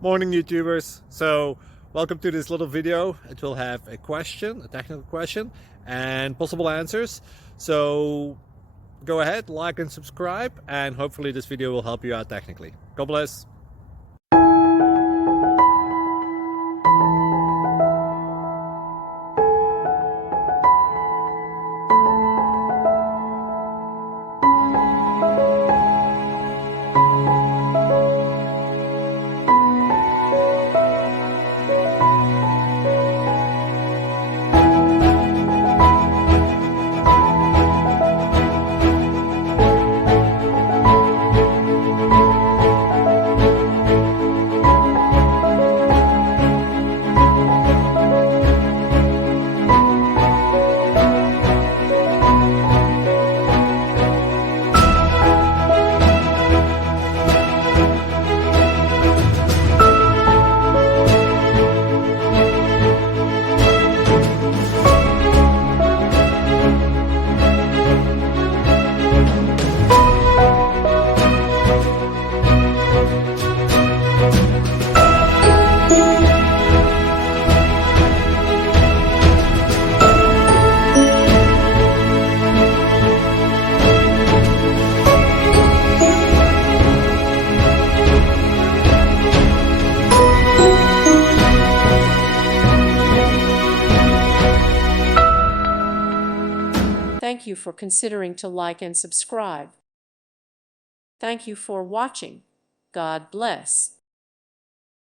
Morning YouTubers. So welcome to this little video. It will have a question, a technical question, and possible answers. So go ahead, like and subscribe, and hopefully this video will help you out technically. God bless. Thank you for considering to like and subscribe. Thank you for watching. God bless.